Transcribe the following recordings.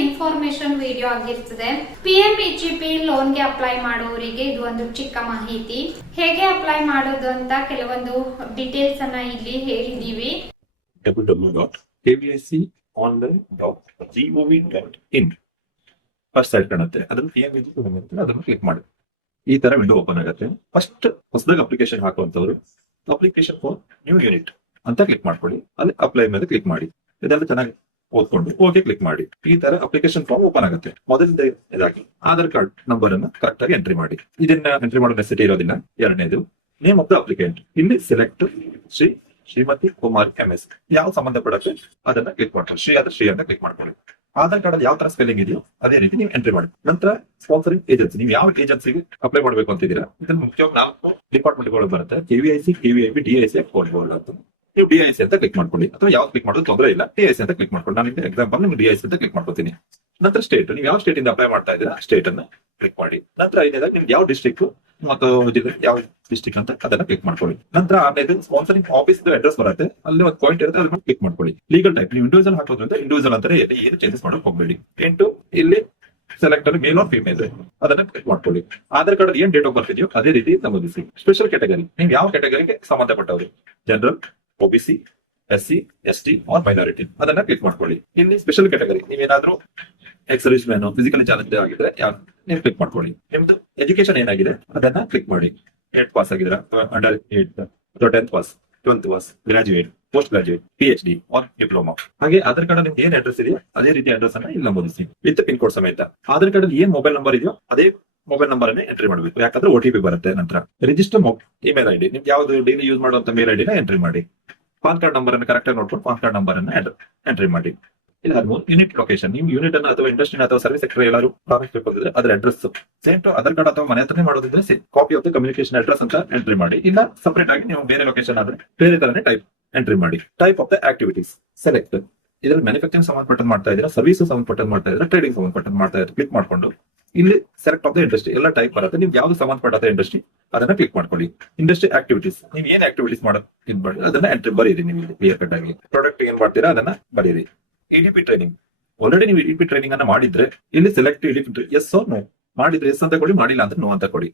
Information video ಆಗಿರ್ತದೆ. P M P ಲೋನ್ಗೆ apply ಮಾಡೋರಿಗೆ ಇದು ಒಂದು ಚಿಕ್ಕ ಮಾಹಿತಿ. ಹೇಗೆ ಅಪ್ಲೈ ಮಾಡೋದು ಅಂತ ಕೆಲವೊಂದು ಡೀಟೇಲ್ಸ್ ಅನ್ನ ಇಲ್ಲಿ ಹೇಳಿದೀವಿ ಸೈಟ್ ಅದನ್ನು ಕ್ಲಿಕ್ ಈ ತರ ವಿಂಡೋ ಓಪನ್ ಆಗುತ್ತೆ. ಫಸ್ಟ್ ಹೊಸದಾಗಿ ಅಪ್ಲಿಕೇಶನ್ ಹಾಕುವಂತವ್ರು ಅಪ್ಲಿಕೇಶನ್ ಫಾರ್ ನ್ಯೂ ಯೂನಿಟ್ ಅಂತ ಕ್ಲಿಕ್ ಮಾಡ್ಕೊಳ್ಳಿ. ಅಲ್ಲಿ ಅಪ್ಲೈ ಮೇಲೆ ಕ್ಲಿಕ್ ಮಾಡಿ. ಇದೆಲ್ಲ ಚೆನ್ನಾಗಿ ಓದ್ಕೊಂಡು ಓಕೆ ಕ್ಲಿಕ್ ಮಾಡಿ. ಈ ತರ ಅಪ್ಲಿಕೇಶನ್ ಫಾರ್ಮ್ ಓಪನ್ ಆಗುತ್ತೆ. ಮೊದಲಿಂದ ಇದಾಗಿ. ಆಧಾರ್ ಕಾರ್ಡ್ ನಂಬರ್ ಅನ್ನು ಕರೆಕ್ಟ್ ಆಗಿ ಎಂಟ್ರಿ ಮಾಡಿ. ಇದನ್ನ ಎಂಟ್ರಿ ಮಾಡೋ ನೆಸಿಟಿ ಇರೋದಿಲ್ಲ. ಎರಡನೇದು ನೇಮ್ ಆಫ್ ದ ಅಪ್ಲಿಕೆಂಟ್ ಇಲ್ಲಿ select Shri Shrimati Kumar M S ಯಾವ ಸಂಬಂಧಪಡಕ್ಕೆ ಅದನ್ನ ಕ್ಲಿಕ್ ಮಾಡ್ಕೊಳ್ಳಿ ಶ್ರೀ ಆದ್ರೆ ಶ್ರೀ ಅಂತ ಕ್ಲಿಕ್ ಮಾಡ್ಕೊಳ್ಳಿ. ಆಧಾರ್ ಕಾರ್ಡ್ ಅಲ್ಲಿ ಯಾವ ತರ ಸ್ಪೆಲ್ಲಿಂಗ್ ಇದೆಯೋ ಅದೇ ರೀತಿ ನೀವು ಎಂಟ್ರಿ ಮಾಡಿ. ನಂತರ ಸ್ಪಾನ್ಸರಿಂಗ್ ಏಜೆನ್ಸಿ ನೀವು ಯಾವ ಏಜೆನ್ಸಿಗೆ ಅಪ್ಲೈ ಮಾಡಬೇಕು ಅಂತಿದ್ದೀರಾ? ಇದನ್ನ ಮುಖ್ಯವಾಗಿ ನಾಲ್ಕು ಡಿಪಾರ್ಟ್ಮೆಂಟ್ ಬರುತ್ತೆ. ಕೆವಿಐಸಿ ಕೆವಿಐಬಿ ಡಿಐಸಿ ಬೋರ್ಡ್ ಅಂತ. ನೀವು ಡಿಐಸಿ ಅಂತ ಕ್ಲಿಕ್ ಮಾಡ್ಕೊಳ್ಳಿ. ಅಥವಾ ಯಾವ್ದು ಕ್ಲಿಕ್ ಮಾಡೋದು ತೊಂದರೆ ಇಲ್ಲ. ಡಿಐಸಿ ಅಂತ ಕ್ಲಿಕ್ ಮಾಡ್ಕೊಳ್ಳಿ. ನಾನು ಎಕ್ಸಾಂಪಲ್ ನಿಮ್ಗೆ ಡಿಐಸಿ ಅಂತ ಕ್ಲಿಕ್ ಮಾಡ್ಕೊತೀನಿ. ನಂತರ ಸ್ಟೇಟ್ ನೀವು ಯಾವ ಸ್ಟೇಟ್ ಇಂದ ಅಪ್ಲೈ ಮಾಡ್ತಾ ಇದ್ದೀರಾ? ಸ್ಟೇಟ್ ಅನ್ನ ಕ್ಲಿಕ್ ಮಾಡಿ. ನಂತರ ಐದನೇದಾಗಿ ನಿಮ್ಗೆ ಯಾವ ಡಿಸ್ಟಿಕ್ ಮತ್ತು ಜಿಲ್ಲೆ ಯಾವ ಡಿಸ್ಟ್ರಿಕ್ಟ್ ಅಂತ ಅದನ್ನ ಕ್ಲಿಕ್ ಮಾಡ್ಕೊಳ್ಳಿ. ನಂತರ ಆಮೇಲೆ ಸ್ಪಾನ್ಸರಿಂಗ್ ಆಫೀಸ್ ಅಡ್ರೆಸ್ ಬರುತ್ತೆ. ಅಲ್ಲಿ ಒಂದು ಪಾಯಿಂಟ್ ಇರುತ್ತೆ, ಅದನ್ನ ಕ್ಲಿಕ್ ಮಾಡ್ಕೊಳ್ಳಿ. ಲೀಗಲ್ ಟೈಪ್ ನೀವು ಇಂಡಿವಿಜುವಲ್ ಹಾಕೋದ್ರಿಂದ ಇಂಡಿವಿಜುವಲ್ ಅಂತಾರೆ. ಎಲ್ಲಿ ಏನು ಚೇಂಜಸ್ ಮಾಡೋಕೆ ಹೋಗಬೇಡಿ. ಎಂಟು, ಇಲ್ಲಿ ಸೆಲೆಕ್ಟ್ ಅಲ್ಲಿ ಮೇಲ್ ಆರ್ ಫಿಮೇಲ್ ಅದನ್ನ ಕ್ಲಿಕ್ ಮಾಡ್ಕೊಳ್ಳಿ. ಆಧಾರ್ ಕಾರ್ಡ್ ಏನ್ ಡೇಟ್ ಆಫ್ ಬರ್ತ್ ಇದೆಯೋ ಅದೇ ರೀತಿ ನಮೂದಿಸಿ ಸ್ಪೆಷಲ್ ಕ್ಯಾಟಗರಿ ನೀವು ಯಾವ ಕ್ಯಾಟಗರಿಗೆ ಸಂಬಂಧಪಟ್ಟವರು? General OBC S C S T or minority ಅದನ್ನ ಕ್ಲಿಕ್ ಮಾಡ್ಕೊಳ್ಳಿ. ಇಲ್ಲಿ ಸ್ಪೆಷಲ್ ಕ್ಯಾಟಗರಿ ನೀವೇನಾದ್ರೂ ex service man physically challenge ಆಗಿದ್ರೆ ನೀವು ಕ್ಲಿಕ್ ಮಾಡ್ಕೊಳ್ಳಿ. ನಿಮ್ದು ಎಜುಕೇಶನ್ ಏನಾಗಿದೆ? ಅದನ್ನ ಕ್ಲಿಕ್ ಮಾಡಿ. ಏಟ್ ಪಾಸ್ ಆಗಿದ್ರೆ ಅಂಡರ್ ಏಟ್ ಅಥವಾ tenth pass twelfth pass graduate post graduate P H D or diploma ಹಾಗೆ ಆಧಾರ್ ಕಾರ್ಡ್ ನಿಮ್ಗೆ ಏನ್ ಅಡ್ರೆಸ್ ಇದೆಯೋ, ಅದೇ ರೀತಿ ಅಡ್ರೆಸ್ ಅನ್ನ ಇಲ್ಲಿ ನಮೂದಿಸಿ. ವಿತ್ ಪಿನ್ ಕೋಡ್ ಸಮೇತ. ಆಧಾರ್ ಕಾರ್ಡ್ ಅಲ್ಲಿ ಏನ್ ಮೊಬೈಲ್ ನಂಬರ್ ಇದೆಯೋ, ಅದೇ ಮೊಬೈಲ್ ನಂಬರ್ ಅನ್ನೇ ಎಂಟ್ರಿ ಮಾಡಬೇಕು. ಯಾಕಂದ್ರೆ ಒ ಟಿ ಪಿ ಬರುತ್ತೆ ನಂತರ. ರಿಜಿಸ್ಟರ್ ಇಮೇಲ್ ಐಡಿ ನಿಮ್ಗೆ ಯಾವ್ದು ಡೈಲಿ ಯೂಸ್ ಮಾಡುವಂತ ಮೇಲ್ ಐಡಿನ ಎಂಟ್ರಿ ಮಾಡಿ. ಪಾನ್ ಕಾರ್ಡ್ ನಂಬರ್ ಅನ್ನು ಕರೆಕ್ಟ್ ಆಗಿ ನೋಡ್ಕೊಂಡು ಪಾನ್ ಕಾರ್ಡ್ ನಂಬರ್ ಅನ್ನ ಎಂಟ್ರಿ ಮಾಡಿ. ಇದಾದ್ಮೇಲೆ ಯೂನಿಟ್ ಲೊಕೇಶನ್ ನೀವು ಯೂನಿಟ್ ಅನ್ನು ಅಥವಾ ಇಂಡಸ್ಟ್ರಿ ಅಥವಾ ಸರ್ವಿಸ್ ಸೆಕ್ಟರ್ ಎಲ್ಲರೂ ಪ್ರಾರಂಭಿಸಬೇಕು ಅಂದ್ರೆ ಅದ್ರ address same to Aadhaar card ಅಥವಾ ಮನೆ ಹತ್ರನೇ ಮಾಡೋದಿದ್ರೆ copy of the communication address ಅಂತ ಎಂಟ್ರಿ ಮಾಡಿ. ಇಲ್ಲ ಸಪರೇಟ್ ಆಗಿ ನೀವು ಬೇರೆ ಲೊಕೇಶನ್ ಆದ್ರೆ ಬೇರೆ ತರನೇ ಟೈಪ್ ಎಂಟ್ರಿ ಮಾಡಿ. Type of the activities select ಇದ್ರಲ್ಲಿ ಮ್ಯಾನುಫ್ಯಾಕ್ಚರಿಂಗ್ ಸಂಬಂಧಪಟ್ಟ ಮಾಡ್ತಾ ಇದ್ರೆ ಸರ್ವಿಸ್ ಸಂಬಂಧಪಟ್ಟ ಮಾಡ್ತಾ ಇದ್ರೆ ಟ್ರೇಡಿಂಗ್ ಸಂಬಂಧಪಟ್ಟ ಮಾಡ್ತಾ ಇದ್ರೆ ಕ್ಲಿಕ್ ಮಾಡ್ಕೊಂಡು ಇಲ್ಲಿ ಸೆಲೆಕ್ಟ್ ಆಫ್ ದ ಇಂಡಸ್ಟ್ರಿ ಎಲ್ಲ ಟೈಪ್ ಬರುತ್ತೆ. ನೀವು ಯಾವ್ದು ಸಂಬಂಧಪಟ್ಟ ಇಂಡಸ್ಟ್ರಿ ಅದನ್ನ ಕ್ಲಿಕ್ ಮಾಡ್ಕೊಳ್ಳಿ. ಇಂಡಸ್ಟ್ರಿ ಆಕ್ಟಿವಿಟೀಸ್ ನೀವು ಏನ್ ಆಕ್ಟಿವಿಟೀಸ್ ಮಾಡಿ, ಅದನ್ನ ಎಂಟ್ರಿ ಬರೀರಿ ನೀವು ಕ್ಲಿಯರ್ ಕಟ್ ಆಗಿ. ಪ್ರಾಡಕ್ಟ್ ಏನ್ ಮಾಡ್ತೀರಾ, ಅದನ್ನ ಬರೀರಿ. ಇಡಿಪಿ ಟ್ರೈನಿಂಗ್ ಆಲ್ರೆಡಿ ನೀವು ಇಡಿಪಿ ಟ್ರೈನಿಂಗ್ ಅನ್ನ ಮಾಡಿದ್ರೆ, ಇಲ್ಲಿ ಸೆಲೆಕ್ಟ್ ಇಡಿಪಿ ಎಸ್ ನೋ ಮಾಡಿದ್ರೆ ಎಸ್ ಅಂತ ಕೊಡಿ, ಮಾಡಿಲ್ಲ ಅಂದ್ರೆ ನೋ ಅಂತ ಕೊಡಿ.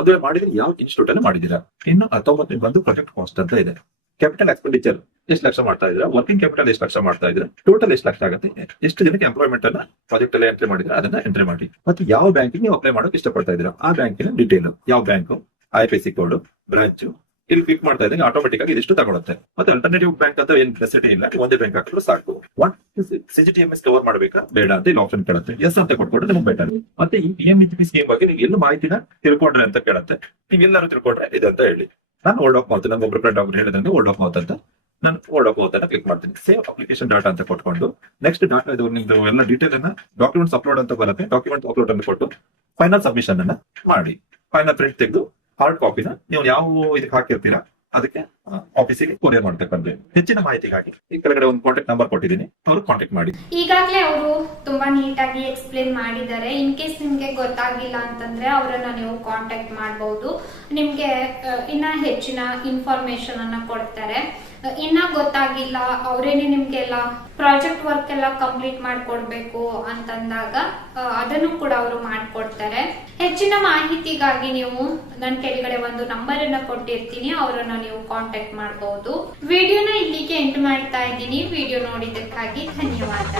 ಒಂದು ಮಾಡಿದ್ರೆ ಯಾವ ಇನ್ಸ್ಟಿಟ್ಯೂಟ್ ಅನ್ನ ಮಾಡಿದೀರಾ ಇನ್ನು ಹತ್ತೊಂಬತ್ತು ಬಂದು ಪ್ರಾಜೆಕ್ಟ್ ಕಾಸ್ಟ್ ಅಂತ ಇದೆ. ಕ್ಯಾಪಿಟಲ್ ಎಕ್ಸ್ಪೆಂಡಿಚರ್ ಎಷ್ಟು ಲಕ್ಷ ಮಾಡ್ತಾ ಇದ್ರೆ ವರ್ಕಿಂಗ್ ಕ್ಯಾಪಿಟಲ್ ಎಷ್ಟು ಲಕ್ಷ ಮಾಡ್ತಾ ಇದ್ರೆ ಟೋಟಲ್ ಎಷ್ಟು ಲಕ್ಷ ಆಗುತ್ತೆ? ಎಷ್ಟು ಜನಕ್ಕೆ ಎಂಪ್ಲಾಯ್ಮೆಂಟ್ ಅನ್ನ ಪ್ರಾಜೆಕ್ಟ್ ಅಲ್ಲಿ ಎಂಟ್ರಿ ಮಾಡಿದ್ರೆ ಅದನ್ನ ಎಂಟ್ರಿ ಮಾಡಿ. ಮತ್ತೆ ಯಾವ ಬ್ಯಾಂಕಿಂಗ್ ನೀವು ಅಪ್ಲೈ ಮಾಡೋಕೆ ಇಷ್ಟಪಡ್ತಾ ಇದ್ದೀರಾ? ಆ ಬ್ಯಾಂಕಿನ ಡೀಟೇಲ್ ಯಾವ bank I P C code branch ಇಲ್ಲಿ ಕ್ಲಿಕ್ ಮಾಡ್ತಾ ಇದ್ದಂಗೆ ಆಟೋಮೆಟಿಕ್ ಆಗಿ ಇದಿಷ್ಟು ತಗೊಳುತ್ತೆ. ಮತ್ತೆ ಅಲ್ಟರ್ನೇಟಿವ್ ಬ್ಯಾಂಕ್ ಅಂತ ಏನ್ ಫೆಸಿಲಿಟಿ ಇಲ್ಲ, ಒಂದೇ ಬ್ಯಾಂಕ್ ಹಾಕಿದ್ರು ಸಾಕು. One CGT M S cover ಮಾಡಬೇಕಾ? ಬೇಡ ಅಂತ ಇಲ್ಲಿ ಆಪ್ಷನ್ ಕೇಳುತ್ತೆ. ಎಸ್ ಅಂತ ಕೊಟ್ಕೊಂಡ್ರೆ ನಿಮ್ಗೆ ಬೆಟರ್ ಮತ್ತೆ ಈ ಪಿ ಎಂ ಇ ಸ್ಕೀಮ್ ಬಗ್ಗೆ ನೀವು ಎಲ್ಲ ಮಾಹಿತಿನ ತಿಳ್ಕೊಂಡ್ರೆ ಅಂತ ಕೇಳುತ್ತೆ. ನೀವು ಎಲ್ಲರೂ ತಿಳ್ಕೊಂಡ್ರೆ ಅಂತ ಹೇಳಿ. ನಾನು ವರ್ಡ್ ಆಫ್ ಮೌತ್ ನಂಗೆ ಒಬ್ರು ಫ್ರೆಂಡ್ ಒಬ್ರು ಹೇಳಿದಂಗೆ ವರ್ಡ್ ಆಫ್ ಮೌತ್ ಅಂತ ನಾನು ವರ್ಡ್ ಆಫ್ ಮೌತ್ ಅನ್ನ ಕ್ಲಿಕ್ ಮಾಡ್ತೀನಿ. ಸೇವ್ ಅಪ್ಲಿಕೇಶನ್ ಡಾಟಾ ಅಂತ ಕೊಟ್ಕೊಂಡು ನೆಕ್ಸ್ಟ್ ಡಾಟಾ ಇದು ನಿಮ್ದು ಎಲ್ಲ ಡೀಟೇಲ್ ಅನ್ನ ಡಾಕ್ಯುಮೆಂಟ್ಸ್ ಅಪ್ಲೋಡ್ ಅಂತ ಬರುತ್ತೆ. ಡಾಕ್ಯುಮೆಂಟ್ ಅಪ್ಲೋಡ್ ಅಂತ ಕೊಟ್ಟು ಫೈನಲ್ ಸಬ್ಮಿಷನ್ ಅನ್ನ ಮಾಡಿ. ಫೈನಲ್ ಪ್ರಿಂಟ್ ತೆಗೆದು ಹಾರ್ಡ್ ಕಾಪಿನ ನೀವು ಯಾವ ಇದಕ್ಕೆ ಹಾಕಿರ್ತೀರಾ? ಅದಕ್ಕೆ ಆಫೀಸಿಗೆ ಕೊರಿಯರ್ ಮಾಡ್ಬೇಕಂದ್ರೆ ಹೆಚ್ಚಿನ ಮಾಹಿತಿಗಾಗಿ. ಈ ಕೆಳಗಡೆ ಒಂದು ಕಾಂಟ್ಯಾಕ್ಟ್ ನಂಬರ್ ಕೊಟ್ಟಿದ್ದೀನಿ. ಅವ್ರು ಕಾಂಟ್ಯಾಕ್ಟ್ ಮಾಡಿ. ಈಗಾಗಲೇ ಅವರು ತುಂಬಾ ನೀಟಾಗಿ ಎಕ್ಸ್ಪ್ಲೇನ್ ಮಾಡಿದ್ದಾರೆ. ಇನ್ ಕೇಸ್ ನಿಮ್ಗೆ ಗೊತ್ತಾಗಿಲ್ಲ ಅಂತಂದ್ರೆ ಅವರನ್ನ ನೀವು ಕಾಂಟ್ಯಾಕ್ಟ್ ಮಾಡಬಹುದು ನಿಮ್ಗೆ ಇನ್ನ ಹೆಚ್ಚಿನ ಇನ್ಫಾರ್ಮೇಶನ್ ಅನ್ನ ಕೊಡ್ತಾರೆ. ಇನ್ನ ಗೊತ್ತಾಗಿಲ್ಲ. ಅವ್ರೇನೆ ನಿಮ್ಗೆಲ್ಲ ಪ್ರಾಜೆಕ್ಟ್ ವರ್ಕ್ ಎಲ್ಲ ಕಂಪ್ಲೀಟ್ ಮಾಡ್ಕೊಡ್ಬೇಕು ಅಂತಂದಾಗ ಅದನ್ನು ಕೂಡ ಅವರು ಮಾಡ್ಕೊಡ್ತಾರೆ. ಹೆಚ್ಚಿನ ಮಾಹಿತಿಗಾಗಿ ನೀವು ನನ್ ಕೆಳಗಡೆ ಒಂದು ನಂಬರ್ ಅನ್ನ ಕೊಟ್ಟಿರ್ತೀನಿ, ಅವರನ್ನ ನೀವು ಕಾಂಟ್ಯಾಕ್ಟ್ ಮಾಡಬಹುದು ವಿಡಿಯೋನ ಇಲ್ಲಿಗೆ ಎಂಡ್ ಮಾಡ್ತಾ ಇದ್ದೀನಿ. ವಿಡಿಯೋ ನೋಡಿದ್ದಕ್ಕಾಗಿ ಧನ್ಯವಾದ.